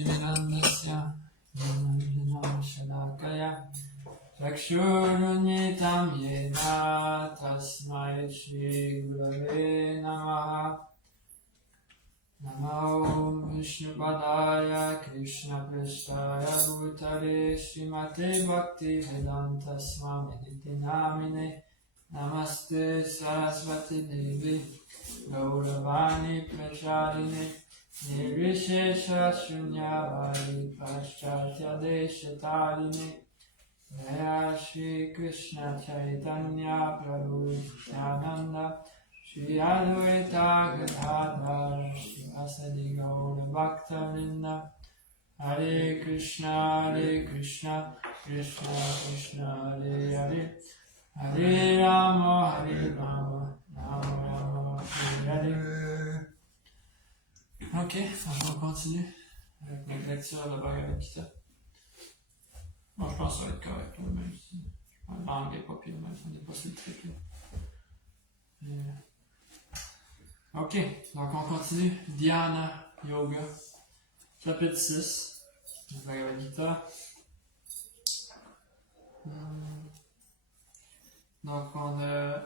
Smriti-Vinandasya Shalakaya Chakshurunyitam Yena Tasmai Shri Gurave Namaha. Namo Vishnupadaya Krishna Prestaya Bhutale Srimate Bhakti Vedanta Swami Niti Namine Namaste Sarasvati Devi Gauravani Pracharine Nirvishesha Shunyavadi Paschatya Deshatarine Jaya Shri Krishna Chaitanya Prabhu Nityananda Shri Advaita Gadadhar Shivasadi Gaura Bhakta Vrinda Hare Krishna Krishna Krishna Hare Hare Hare Rama Rama Rama Hare Hare. Ok, on va continuer avec notre lecture de Bhagavad Gita. Bon, je pense que ça va être correct, là, même si la langue n'est pas pire, même si on n'est pas sur le truc, là. Ok, donc on continue. Dhyana Yoga, chapitre 6 de Bhagavad Gita. Donc on a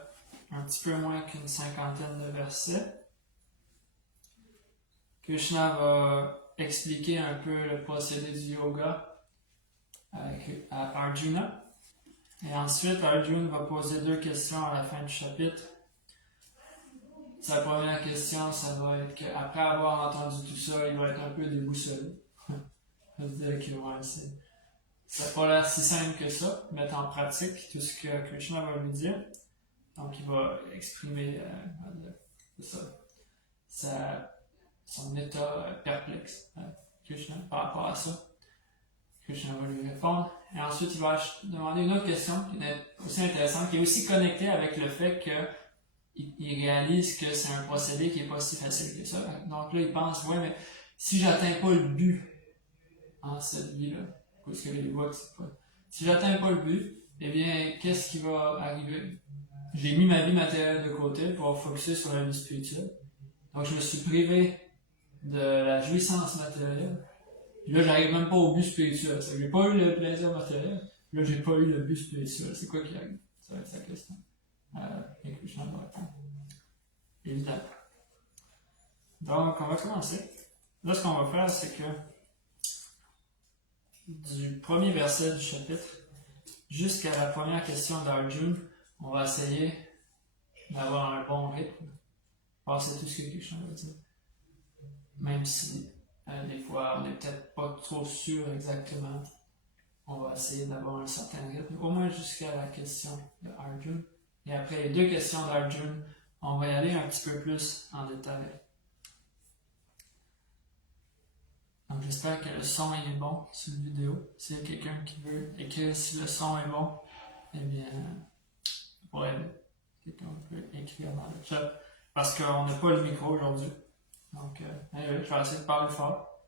un petit peu moins qu'une cinquantaine de versets. Krishna va expliquer un peu le procédé du yoga à Arjuna. Et ensuite, Arjuna va poser 2 questions à la fin du chapitre. Sa première question, ça va être qu'après avoir entendu tout ça, il va être un peu déboussolé. Ça veut dire que ça n'a pas l'air si simple que ça, mettre en pratique tout ce que Krishna va lui dire. Donc il va exprimer son état perplexe, Krishna, par rapport à ça. Krishna va lui répondre. Et ensuite, il va demander une autre question qui est aussi intéressante, qui est aussi connectée avec le fait qu'il réalise que c'est un procédé qui n'est pas si facile que ça. Donc là, il pense, ouais, mais si j'atteins pas le but en cette vie-là, parce que les voix, c'est pas. Si j'atteins pas le but, eh bien, qu'est-ce qui va arriver? J'ai mis ma vie matérielle de côté pour focusser sur la vie spirituelle. Donc, je me suis privé de la jouissance matérielle. Puis là, j'arrive même pas au but spirituel. C'est que j'ai pas eu le plaisir matériel. Puis là, j'ai pas eu le but spirituel. C'est quoi qui arrive? Ça va être sa question. Et Krishna va répondre. Évidemment. Donc, on va commencer. Là, ce qu'on va faire, c'est que du premier verset du chapitre jusqu'à la première question d'Arjuna, on va essayer d'avoir un bon rythme. C'est tout ce que Krishna va dire. Même si, des fois, on n'est peut-être pas trop sûr exactement, on va essayer d'avoir un certain rythme, au moins jusqu'à la question d'Arjuna. Et après les 2 questions d'Arjuna, on va y aller un petit peu plus en détail. Donc j'espère que le son est bon sur la vidéo. S'il y a quelqu'un qui veut écrire si le son est bon, eh bien, pour aider, quelqu'un peut écrire dans le chat. Parce qu'on n'a pas le micro aujourd'hui. Donc, je vais essayer de parler fort.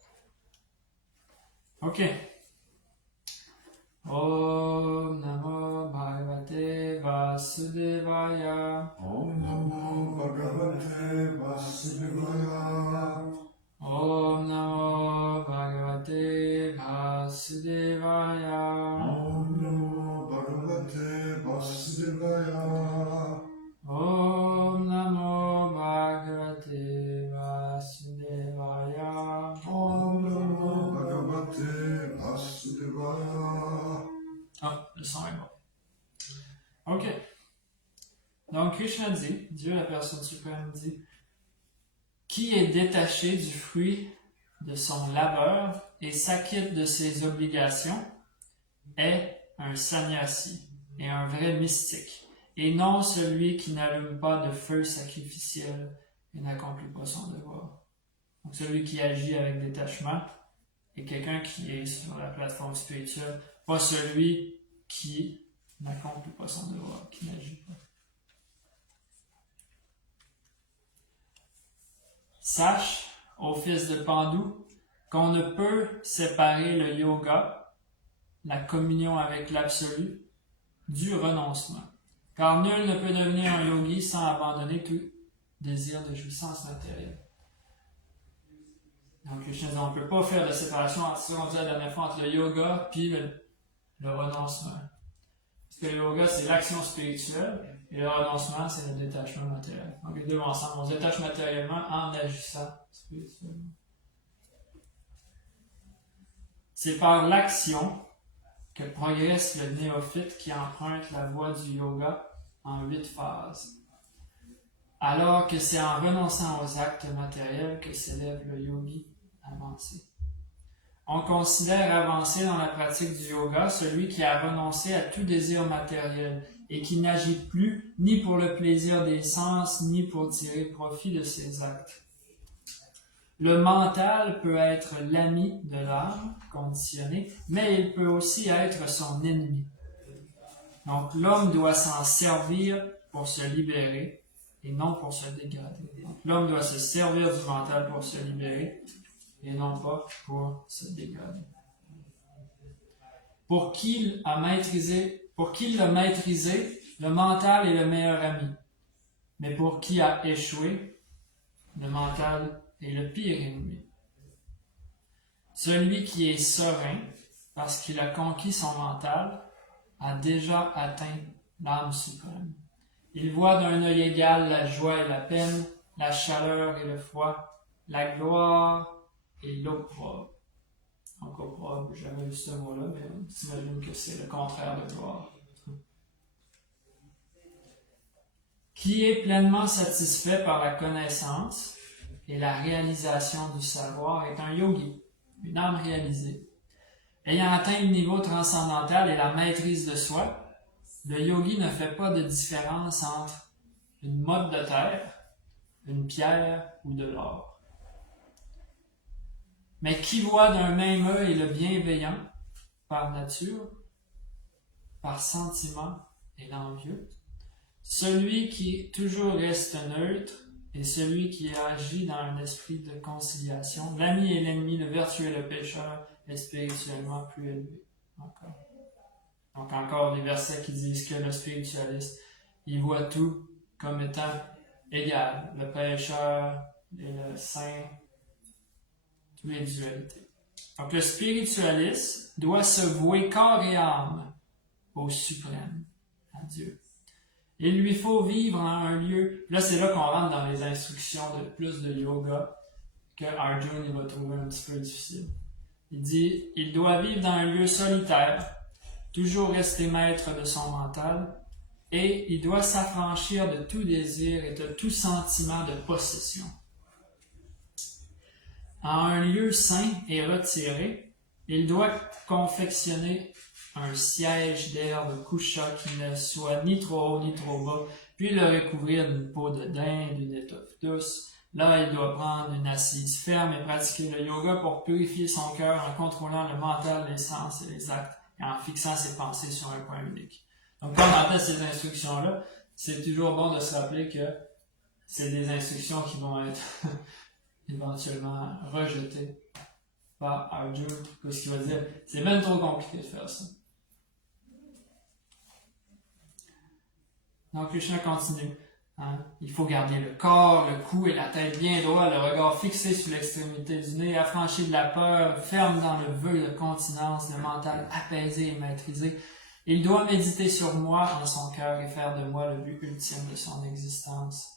Ok. Om Namo Bhagavate Vasudevaya. Om Namo Bhagavate Vasudevaya. Om Namo Bhagavate Vasudevaya. Om Namo Bhagavate Vasudevaya. Om Namo Bhagavate Vasudevaya. Om Namo Bhagavate Vasudevaya. Ah, le son est bon. Ok. Donc Krishna dit, Dieu la personne suprême dit, qui est détaché du fruit de son labeur et s'acquitte de ses obligations est un sannyasi et un vrai mystique, et non celui qui n'allume pas de feu sacrificiel et n'accomplit pas son devoir. Donc celui qui agit avec détachement est quelqu'un qui est sur la plateforme spirituelle, pas celui qui n'accomplit pas son devoir, qui n'agit pas. Sache, ô fils de Pandu, qu'on ne peut séparer le yoga, la communion avec l'absolu, du renoncement. Car nul ne peut devenir un yogi sans abandonner tout désir de jouissance matérielle. Donc, Krishna dit, on ne peut pas faire de séparation entre ça, on dit la dernière fois, entre le yoga puis le renoncement. Parce que le yoga, c'est l'action spirituelle, et le renoncement, c'est le détachement matériel. Donc, les deux vont ensemble. On se détache matériellement en agissant spirituellement. C'est par l'action que progresse le néophyte qui emprunte la voie du yoga en 8 phases. Alors que c'est en renonçant aux actes matériels que s'élève le yogi avancé. On considère avancé dans la pratique du yoga celui qui a renoncé à tout désir matériel et qui n'agit plus ni pour le plaisir des sens ni pour tirer profit de ses actes. Le mental peut être l'ami de l'âme conditionné, mais il peut aussi être son ennemi. Donc l'homme doit s'en servir pour se libérer et non pour se dégrader. Donc l'homme doit se servir du mental pour se libérer et non pas pour se dégrader. Pour qui l'a maîtrisé, le mental est le meilleur ami. Mais pour qui a échoué, le mental est le pire ennemi. Celui qui est serein, parce qu'il a conquis son mental, a déjà atteint l'âme suprême. Il voit d'un œil égal la joie et la peine, la chaleur et le froid, la gloire et l'opprobre. Donc opprobre, j'ai jamais vu ce mot-là, mais on s'imagine que c'est le contraire de gloire. Qui est pleinement satisfait par la connaissance et la réalisation du savoir est un yogi, une âme réalisée. Ayant atteint le niveau transcendantal et la maîtrise de soi, le yogi ne fait pas de différence entre une motte de terre, une pierre ou de l'or. Mais qui voit d'un même œil le bienveillant, par nature, par sentiment et l'envieux, celui qui toujours reste neutre et celui qui agit dans un esprit de conciliation, l'ami et l'ennemi, le vertueux et le pécheur, est spirituellement plus élevé. Donc encore des versets qui disent que le spiritualiste, il voit tout comme étant égal. Le pécheur et le saint, toutes les dualités. Donc le spiritualiste doit se vouer corps et âme au suprême, à Dieu. Il lui faut vivre en un lieu. Là, c'est là qu'on rentre dans les instructions de plus de yoga que Arjuna il va trouver un petit peu difficile. Il dit, il doit vivre dans un lieu solitaire, toujours rester maître de son mental, et il doit s'affranchir de tout désir et de tout sentiment de possession. En un lieu saint et retiré, il doit confectionner un siège d'herbe coucha qui ne soit ni trop haut ni trop bas, puis le recouvrir d'une peau de daim, d'une étoffe douce. Là, il doit prendre une assise ferme et pratiquer le yoga pour purifier son cœur en contrôlant le mental, les sens et les actes et en fixant ses pensées sur un point unique. Donc, quand on entend ces instructions-là, c'est toujours bon de se rappeler que c'est des instructions qui vont être éventuellement rejetées par Arjuna, parce qu'il va dire, c'est même trop compliqué de faire ça. Donc, Krishna continue. Il faut garder le corps, le cou et la tête bien droits, le regard fixé sur l'extrémité du nez, affranchi de la peur, ferme dans le vœu de continence, le mental apaisé et maîtrisé. Il doit méditer sur moi en son cœur et faire de moi le but ultime de son existence.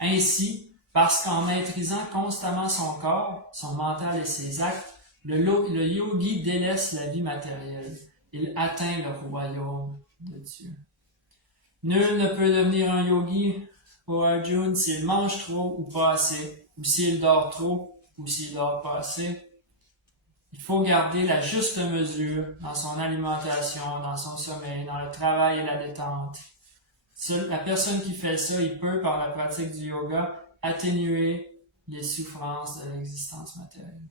Ainsi, parce qu'en maîtrisant constamment son corps, son mental et ses actes, le yogi délaisse la vie matérielle. Il atteint le royaume de Dieu. Nul ne peut devenir un yogi au Arjuna s'il mange trop ou pas assez, ou s'il dort trop ou s'il dort pas assez. Il faut garder la juste mesure dans son alimentation, dans son sommeil, dans le travail et la détente. La personne qui fait ça, il peut, par la pratique du yoga, atténuer les souffrances de l'existence matérielle.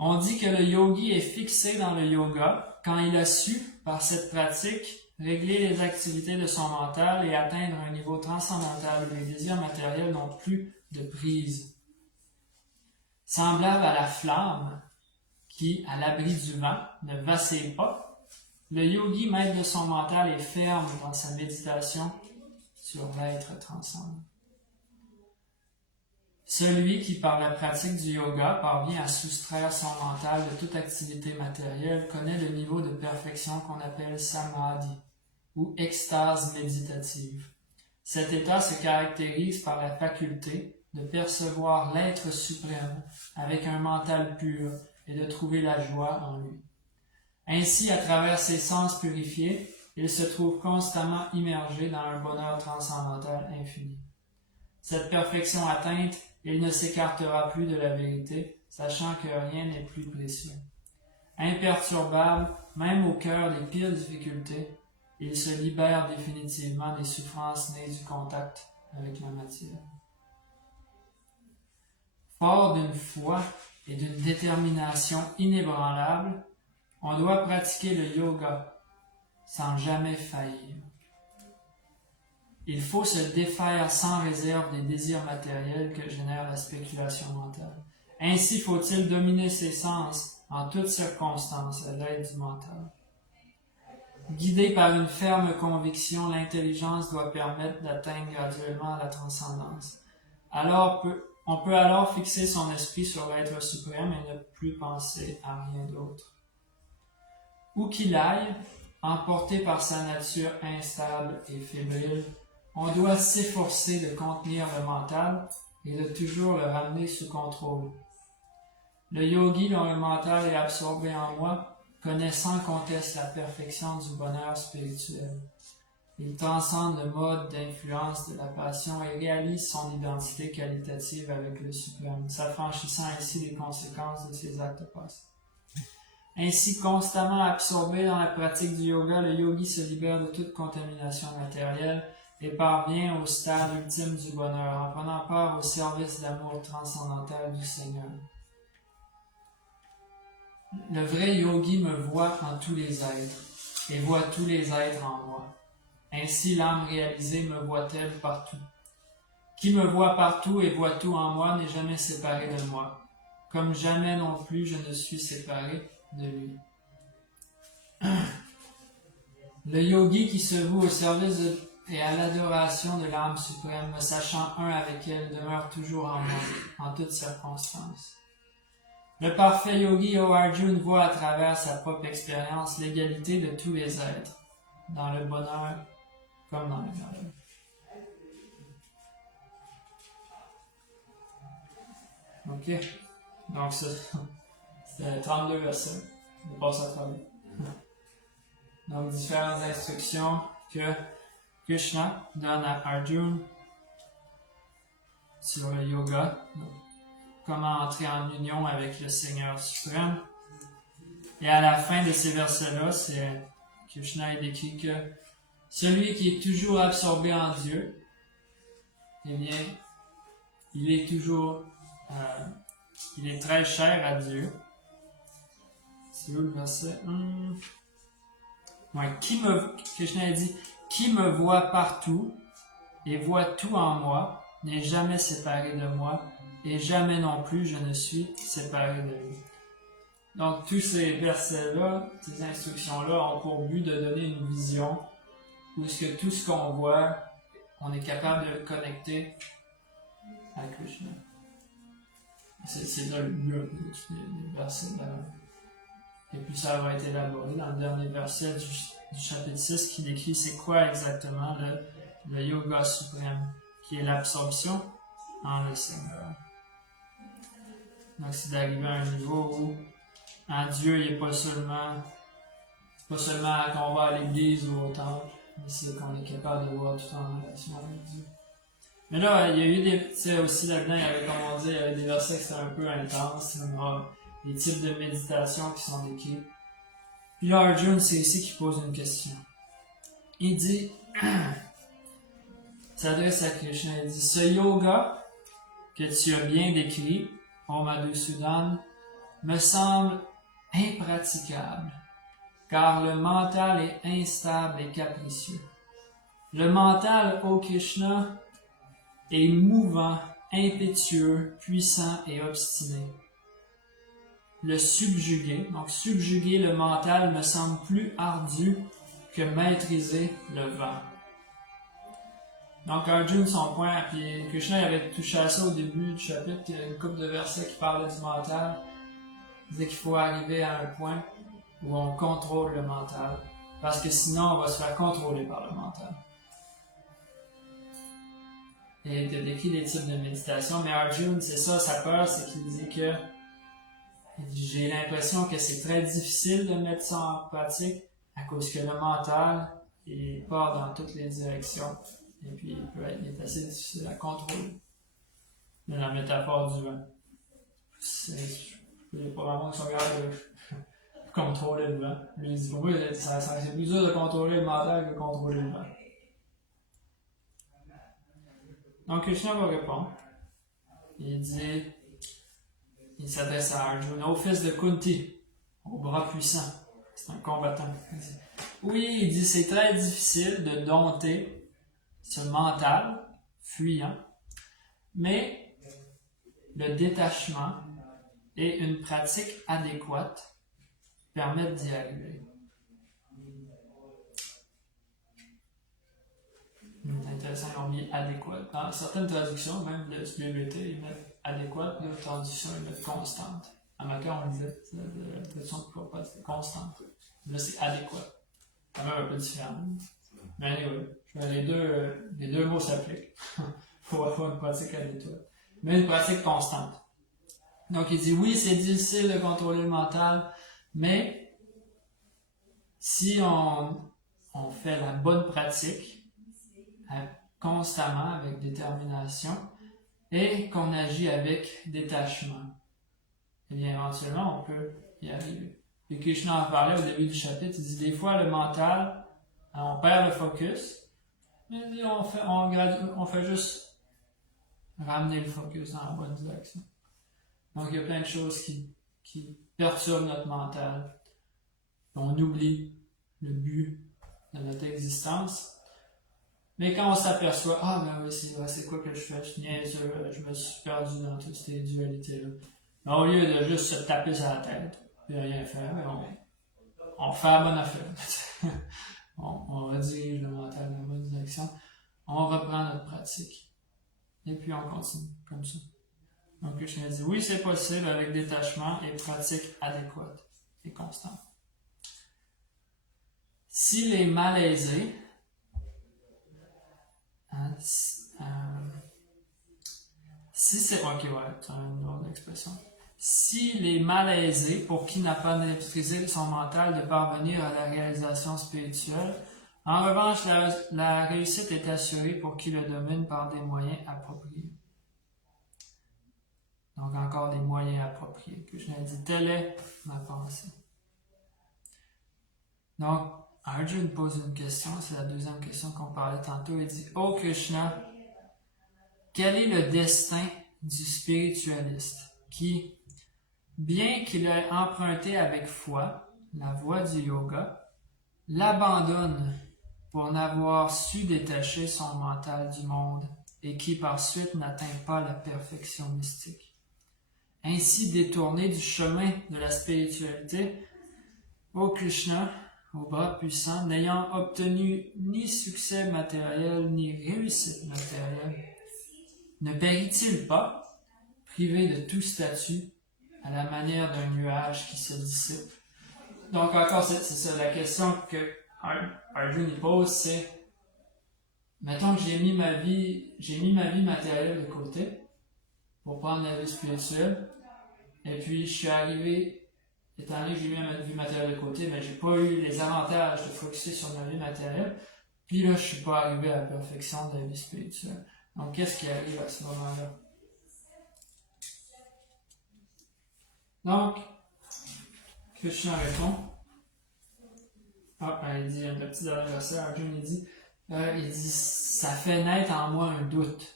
On dit que le yogi est fixé dans le yoga quand il a su, par cette pratique, régler les activités de son mental et atteindre un niveau transcendantal où les désirs matériels n'ont plus de prise. Semblable à la flamme qui, à l'abri du vent, ne vacille pas, le yogi maître de son mental est ferme dans sa méditation sur l'être transcendant. Celui qui, par la pratique du yoga, parvient à soustraire son mental de toute activité matérielle connaît le niveau de perfection qu'on appelle samadhi, ou extase méditative. Cet état se caractérise par la faculté de percevoir l'être suprême avec un mental pur et de trouver la joie en lui. Ainsi, à travers ses sens purifiés, il se trouve constamment immergé dans un bonheur transcendantal infini. Cette perfection atteinte, il ne s'écartera plus de la vérité, sachant que rien n'est plus précieux. Imperturbable, même au cœur des pires difficultés, il se libère définitivement des souffrances nées du contact avec la matière. Fort d'une foi et d'une détermination inébranlable, on doit pratiquer le yoga sans jamais faillir. Il faut se défaire sans réserve des désirs matériels que génère la spéculation mentale. Ainsi faut-il dominer ses sens en toutes circonstances à l'aide du mental. Guidé par une ferme conviction, l'intelligence doit permettre d'atteindre graduellement la transcendance. On peut alors fixer son esprit sur l'être suprême et ne plus penser à rien d'autre. Où qu'il aille, emporté par sa nature instable et fébrile, on doit s'efforcer de contenir le mental et de toujours le ramener sous contrôle. Le yogi dont le mental est absorbé en moi connaît sans conteste la perfection du bonheur spirituel. Il transcende le mode d'influence de la passion et réalise son identité qualitative avec le suprême, s'affranchissant ainsi des conséquences de ses actes passés. Ainsi, constamment absorbé dans la pratique du yoga, le yogi se libère de toute contamination matérielle et parvient au stade ultime du bonheur en prenant part au service d'amour transcendantal du Seigneur. Le vrai yogi me voit en tous les êtres et voit tous les êtres en moi. Ainsi, l'âme réalisée me voit-elle partout. Qui me voit partout et voit tout en moi n'est jamais séparé de moi, comme jamais non plus je ne suis séparé de lui. Le yogi qui se voue au service et à l'adoration de l'âme suprême, me sachant un avec elle, demeure toujours en moi, en toutes circonstances. Le parfait yogi, ô Arjuna, voit à travers sa propre expérience l'égalité de tous les êtres, dans le bonheur comme dans le malheur. Ok, donc c'est 32 versets, on passe à travers. Donc différentes instructions que Krishna donne à Arjuna sur le yoga, comment entrer en union avec le Seigneur suprême. Et à la fin de ces versets-là, Krishna est décrit que celui qui est toujours absorbé en Dieu, eh bien, il est très cher à Dieu. C'est où le verset? Krishna a dit, qui me voit partout et voit tout en moi, n'est jamais séparé de moi, et jamais non plus je ne suis séparé de lui. Donc tous ces versets-là, ces instructions-là ont pour but de donner une vision où est-ce que tout ce qu'on voit, on est capable de le connecter à Krishna. C'est là le but des versets d'avant. Et puis ça va être élaboré dans le dernier verset du chapitre 6 qui décrit c'est quoi exactement le yoga suprême, qui est l'absorption en le Seigneur. Donc c'est d'arriver à un niveau où en Dieu il n'est pas seulement qu'on va à l'église ou au temple, mais c'est qu'on est capable de voir tout en relation avec Dieu. Mais là, il y a eu aussi là-dedans, il y avait des versets qui étaient un peu intenses, des types de méditation qui sont décrits. Puis là, Arjuna, c'est ici qu'il pose une question. Il dit, il s'adresse à Krishna, il dit, ce yoga que tu as bien décrit, ô Madhusudan, me semble impraticable, car le mental est instable et capricieux. Le mental, ô Krishna, est mouvant, impétueux, puissant et obstiné. Le subjuguer, donc subjuguer le mental me semble plus ardu que maîtriser le vent. Donc Arjuna, son point, puis Krishna il avait touché à ça au début du chapitre, il y a une couple de versets qui parlaient du mental. Il disait qu'il faut arriver à un point où on contrôle le mental, parce que sinon on va se faire contrôler par le mental. Et il a décrit les types de méditation, mais Arjuna, c'est ça, sa peur, c'est qu'il dit que j'ai l'impression que c'est très difficile de mettre ça en pratique à cause que le mental il part dans toutes les directions et puis il est assez difficile à contrôler. Dans la métaphore du vent. Il n'y a pas vraiment qui sont capables de contrôler le vent. Lui il dit pour moi c'est plus dur de contrôler le mental que de contrôler le vent. Donc Krishna va répondre. Il s'adresse à Arjuna, au fils de Kunti, au bras puissant. C'est un combattant. Il dit c'est très difficile de dompter ce mental fuyant, mais le détachement et une pratique adéquate permettent d'y arriver. C'est intéressant, ils ont mis adéquat. Dans certaines traductions, même de SBBT, ils mettent adéquate, d'autres traductions, ils mettent constante. À ma cœur, on disait, la traduction de Prabhupada, c'est constante. Là, c'est adéquat. Quand même un peu différent. Mais anyway, les deux mots s'appliquent. Pour avoir une pratique adéquate. Mais une pratique constante. Donc, il dit, oui, c'est difficile de contrôler le mental, mais si on fait la bonne pratique, constamment, avec détermination, et qu'on agit avec détachement, et bien éventuellement, on peut y arriver. Et Krishna en parlait au début du chapitre, il dit des fois le mental, on perd le focus, mais il dit, on fait juste ramener le focus dans la bonne direction. Donc il y a plein de choses qui perturbent notre mental. On oublie le but de notre existence. Mais quand on s'aperçoit, ben oui, c'est quoi que je fais? Je suis niaiseux, je me suis perdu dans toutes ces dualités-là. Mais au lieu de juste se taper sur la tête et rien faire, on fait la bonne affaire. on redirige le mental dans la bonne direction. On reprend notre pratique. Et puis on continue comme ça. Donc Krishna dit, oui, c'est possible avec détachement et pratique adéquate et constante. S'il est malaisé, si c'est une autre expression. S'il est malaisé pour qui n'a pas maîtrisé son mental de parvenir à la réalisation spirituelle, en revanche, la réussite est assurée pour qui le domine par des moyens appropriés. Donc encore des moyens appropriés. Krishna dit, telle est ma pensée. Donc, Arjuna pose une question, c'est la deuxième question qu'on parlait tantôt. Il dit, ô Krishna, quel est le destin du spiritualiste qui, bien qu'il ait emprunté avec foi la voie du yoga, l'abandonne pour n'avoir su détacher son mental du monde et qui par suite n'atteint pas la perfection mystique. Ainsi détourné du chemin de la spiritualité, ô Krishna, au bras puissant, n'ayant obtenu ni succès matériel ni réussite matérielle, ne périt-il pas, privé de tout statut, à la manière d'un nuage qui se dissipe? Donc encore, c'est ça, la question que Arjuna pose, c'est, mettons que j'ai mis ma vie matérielle de côté, pour prendre la vie spirituelle, et puis je suis arrivé, étant donné que j'ai mis ma vie matérielle de côté, mais j'ai pas eu les avantages de focuser sur ma vie matérielle, puis là je suis pas arrivé à la perfection de la vie spirituelle. Donc qu'est-ce qui arrive à ce moment-là? Donc, Krishna répond, il dit un petit dernier verset, Arjuna il dit, ça fait naître en moi un doute.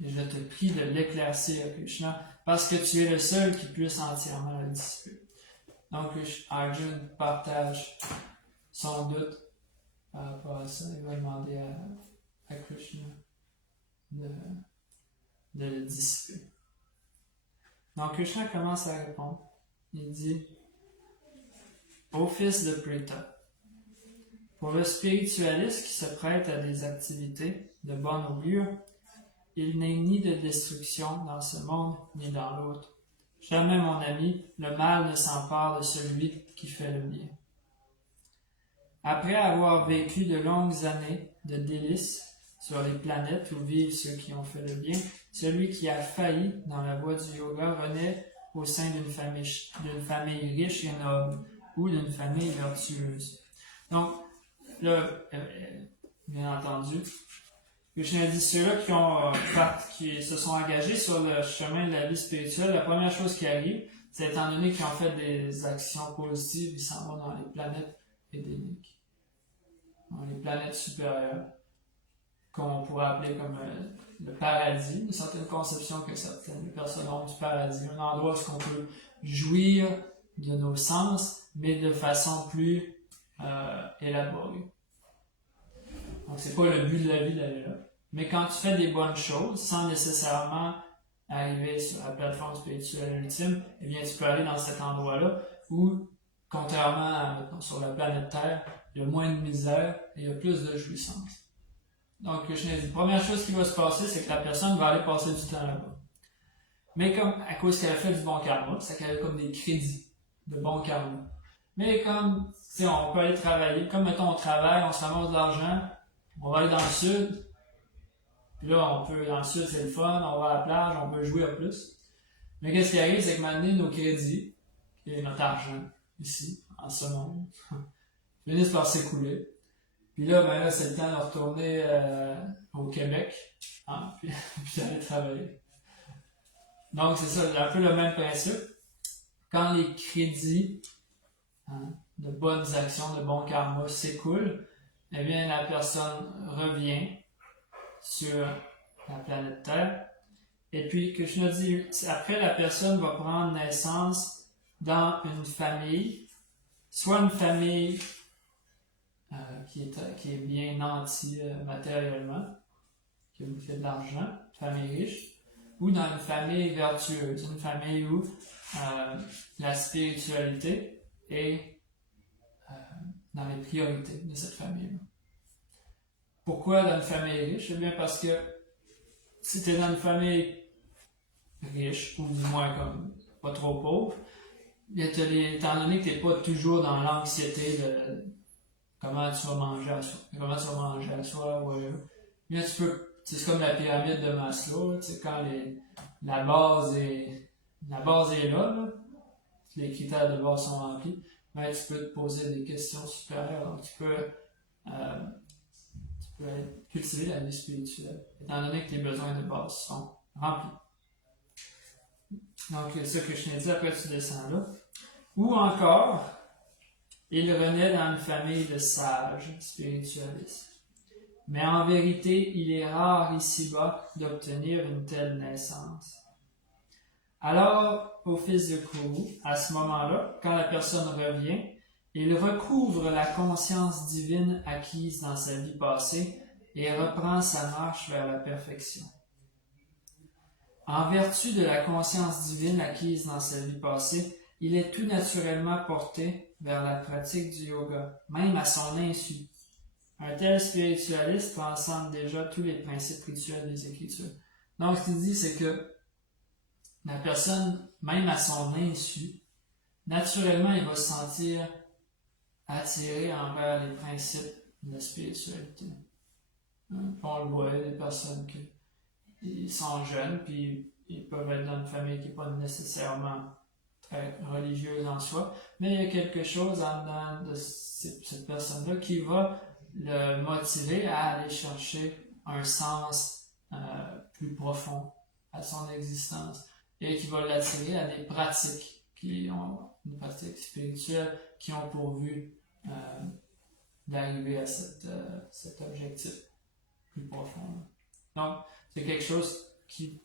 Et je te prie de l'éclaircir, Krishna, parce que tu es le seul qui puisse entièrement le dissiper. Donc, Arjuna partage son doute par rapport à ça. Il va demander à Krishna de le dissiper. Donc, Krishna commence à répondre. Il dit, ô fils de Prita, Pour le spiritualiste qui se prête à des activités de bonne augure, il n'est ni de destruction dans ce monde ni dans l'autre. Jamais, mon ami, le mal ne s'empare de celui qui fait le bien. Après avoir vécu de longues années de délices sur les planètes où vivent ceux qui ont fait le bien, celui qui a failli dans la voie du yoga renaît au sein d'une famille riche et noble ou d'une famille vertueuse. Donc, là, bien entendu, Krishna dit ceux-là qui se sont engagés sur le chemin de la vie spirituelle, la première chose qui arrive, c'est étant donné qu'ils ont fait des actions positives, ils s'en vont dans les planètes édéniques, dans les planètes supérieures, qu'on pourrait appeler comme le paradis, une certaine conception que certaines personnes ont du paradis, un endroit où on peut jouir de nos sens, mais de façon plus élaborée. Donc c'est pas le but de la vie d'aller là. Mais quand tu fais des bonnes choses, sans nécessairement arriver sur la plateforme spirituelle ultime, eh bien tu peux aller dans cet endroit-là où, contrairement à, mettons, sur la planète Terre, il y a moins de misère et il y a plus de jouissance. Donc, Krishna dit, la première chose qui va se passer, c'est que la personne va aller passer du temps là-bas. Mais comme, à cause qu'elle a fait du bon karma, c'est qu'elle a comme des crédits de bon karma. Mais comme, tu sais, on peut aller travailler, comme mettons, on travaille, on se ramasse de l'argent, on va aller dans le sud, puis là, dans le sud, c'est le fun, on va à la plage, on peut jouer à plus. Mais qu'est-ce qui arrive, c'est que maintenant, nos crédits, et notre argent, ici, en ce monde, finissent par s'écouler. Puis là, ben là, c'est le temps de retourner au Québec, hein, puis d'aller travailler. Donc, c'est ça, un peu le même principe. Quand les crédits de bonnes actions, de bon karma s'écoulent, eh bien, la personne revient sur la planète Terre. Et puis, Krishna dit, après, la personne va prendre naissance dans une famille, soit une famille qui est bien nantie matériellement, qui a fait de l'argent, une famille riche, ou dans une famille vertueuse, une famille où la spiritualité est dans les priorités de cette famille-là. Pourquoi dans une famille riche? Eh bien parce que si tu es dans une famille riche, ou du moins comme pas trop pauvre, étant donné que tu n'es pas toujours dans l'anxiété de comment tu vas manger à soir, bien c'est comme la pyramide de Maslow, tu sais, quand la base est là, les critères de base sont remplis, ben tu peux te poser des questions supérieures, donc tu peux cultiver la vie spirituelle, étant donné que tes besoins de base sont remplis. Donc, c'est ça que je t'ai dit, après tu descends là. Ou encore, il renaît dans une famille de sages spiritualistes. Mais en vérité, il est rare ici-bas d'obtenir une telle naissance. Alors, au fils de Kuru, à ce moment-là, quand la personne revient, il recouvre la conscience divine acquise dans sa vie passée et reprend sa marche vers la perfection. En vertu de la conscience divine acquise dans sa vie passée, il est tout naturellement porté vers la pratique du yoga, même à son insu. Un tel spiritualiste transcende déjà tous les principes rituels des Écritures. Donc, ce qu'il dit, c'est que la personne, même à son insu, naturellement, il va se sentir attiré envers les principes de la spiritualité. On le voit, des personnes qui sont jeunes, puis ils peuvent être dans une famille qui n'est pas nécessairement très religieuse en soi, mais il y a quelque chose en dedans de cette personne-là qui va le motiver à aller chercher un sens plus profond à son existence et qui va l'attirer à des pratiques des pratiques spirituelles qui ont pour but d'arriver à cet objectif plus profond. Donc, c'est quelque chose qui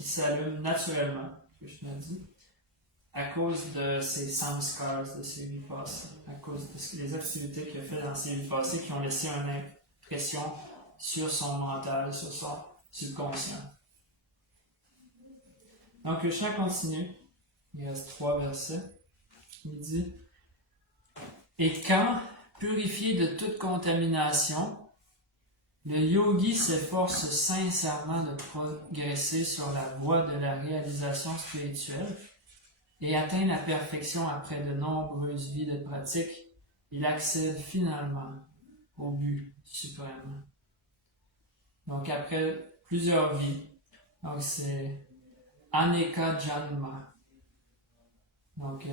s'allume naturellement, que je me dis, à cause de ses samskars, de ses vies passées, à cause des activités qu'il a fait dans ses vies passées qui ont laissé une impression sur son mental, sur son subconscient. Donc, Krishna continue. Il reste 3 versets. Il dit « Et quand, purifié de toute contamination, le yogi s'efforce sincèrement de progresser sur la voie de la réalisation spirituelle et atteint la perfection après de nombreuses vies de pratique. Il accède finalement au but suprême. Donc après plusieurs vies, donc c'est Aneka Janma. Donc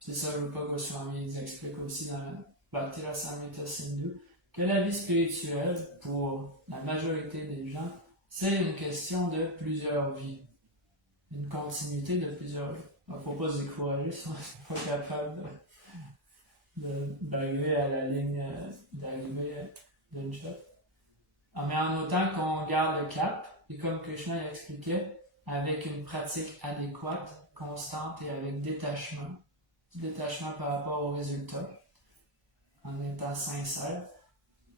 c'est ça, Rupa Goswami ils expliquent aussi dans Bhakti Rasamrita Sindhu que la vie spirituelle, pour la majorité des gens, c'est une question de plusieurs vies. Une continuité de plusieurs vies. Il ne faut pas se décourager si on n'est pas capable d'arriver à la ligne d'arrivée d'une shot. Mais en autant qu'on garde le cap, et comme Krishna expliquait, avec une pratique adéquate, constante et avec détachement par rapport aux résultats, en étant sincère,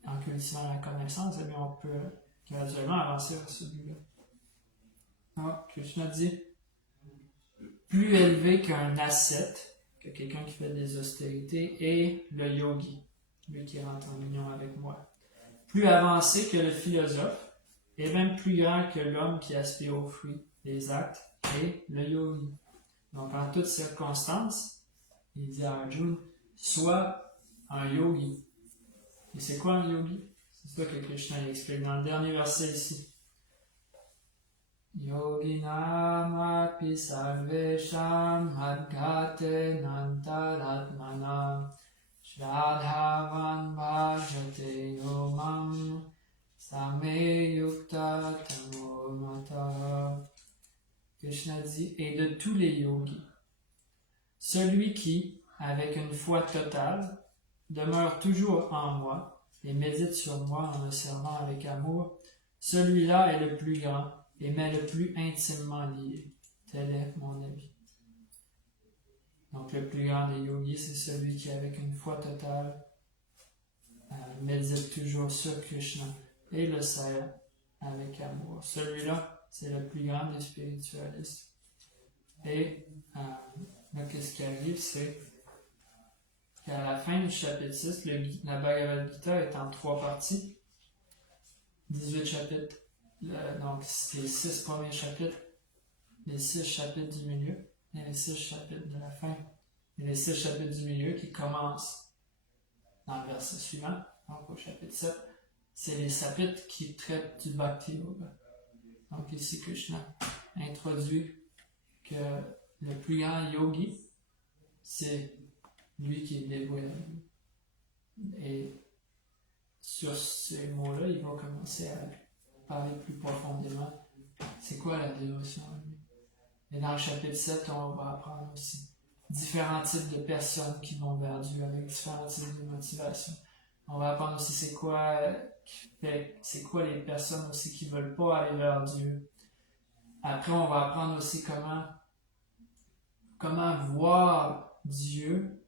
en cultivant la connaissance, eh bien on peut graduellement avancer vers ce but-là. Donc, Krishna dit, plus élevé qu'un ascète, que quelqu'un qui fait des austérités, est le yogi, lui qui rentre en union avec moi. Plus avancé que le philosophe, et même plus grand que l'homme qui aspire aux fruits des actes, est le yogi. Donc, en toutes circonstances, il dit à Arjuna, sois un yogi. Et c'est quoi un yogi? C'est ça que Krishna explique dans le dernier verset ici. Yoginam api sarvesham adgate nantaratmanam shradhavan bhajate yomam same yukta tamomata. Krishna dit, et de tous les yogis, celui qui, avec une foi totale, demeure toujours en moi et médite sur moi en me servant avec amour, celui-là est le plus grand et m'est le plus intimement lié. Tel est mon avis. Donc le plus grand des yogis, c'est celui qui, avec une foi totale, médite toujours sur Krishna et le sert avec amour. Celui-là, c'est le plus grand des spiritualistes. Et là, qu'est-ce qui arrive, c'est qu'à la fin du chapitre 6, la Bhagavad Gita est en 3 parties, 18 chapitres. Donc, c'est les 6 premiers chapitres, les 6 chapitres du milieu, et les 6 chapitres de la fin, et les 6 chapitres du milieu qui commencent dans le verset suivant, donc au chapitre 7, c'est les chapitres qui traitent du Bhakti Yoga. Donc, ici, Krishna introduit que le plus grand yogi, c'est lui qui est dévoué à lui. Et sur ces mots-là, il va commencer à parler plus profondément. C'est quoi la dévotion à lui? Et dans le chapitre 7, on va apprendre aussi différents types de personnes qui vont vers Dieu avec différents types de motivations. On va apprendre aussi c'est quoi les personnes aussi qui veulent pas aller vers Dieu. Après, on va apprendre aussi comment voir Dieu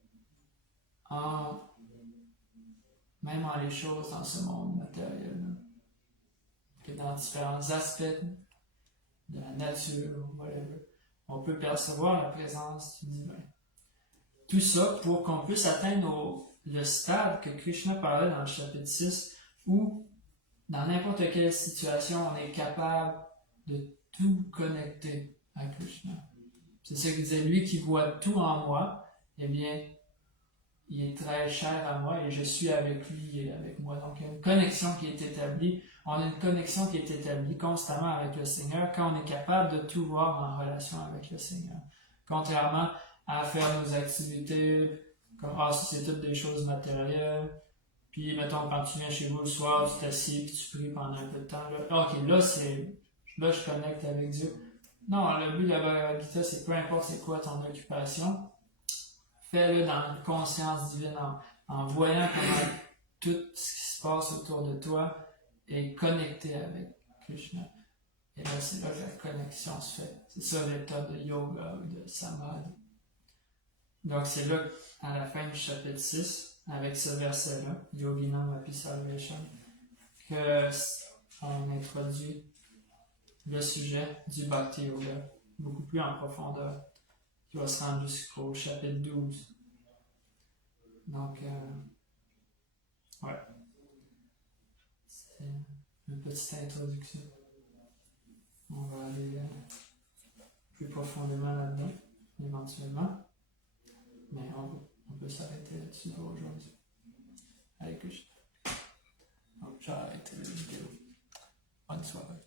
même en les choses dans ce monde matériel. Que dans différents aspects de la nature, whatever, on peut percevoir la présence du divin. Tout ça pour qu'on puisse atteindre le stade que Krishna parlait dans le chapitre 6, où dans n'importe quelle situation, on est capable de tout connecter à Krishna. C'est ce qu'il disait, lui qui voit tout en moi, eh bien, il est très cher à moi et je suis avec lui, il est avec moi. Donc, il y a une connexion qui est établie. On a une connexion qui est établie constamment avec le Seigneur quand on est capable de tout voir en relation avec le Seigneur. Contrairement à faire nos activités, comme, c'est toutes des choses matérielles. Puis, mettons, quand tu viens chez vous le soir, tu t'assieds puis tu pries pendant un peu de temps. Là, ok, là, je connecte avec Dieu. Non, le but de la Bhagavad Gita, c'est peu importe c'est quoi ton occupation, fais-le dans une conscience divine, en voyant comment tout ce qui se passe autour de toi est connecté avec Krishna. Et là, c'est là que la connexion se fait. C'est ça l'état de yoga ou de samadhi. Donc, c'est là, à la fin du chapitre 6, avec ce verset-là, Yoginam api sarvesham, qu'on introduit le sujet du Bhakti Yoga, beaucoup plus en profondeur, qui va se rendre jusqu'au chapitre 12. Donc, ouais. C'est une petite introduction. On va aller plus profondément là-dedans, éventuellement. Mais on peut s'arrêter là-dessus pour aujourd'hui. Allez, Krishna. Donc, j'arrête la vidéo. Bonne soirée.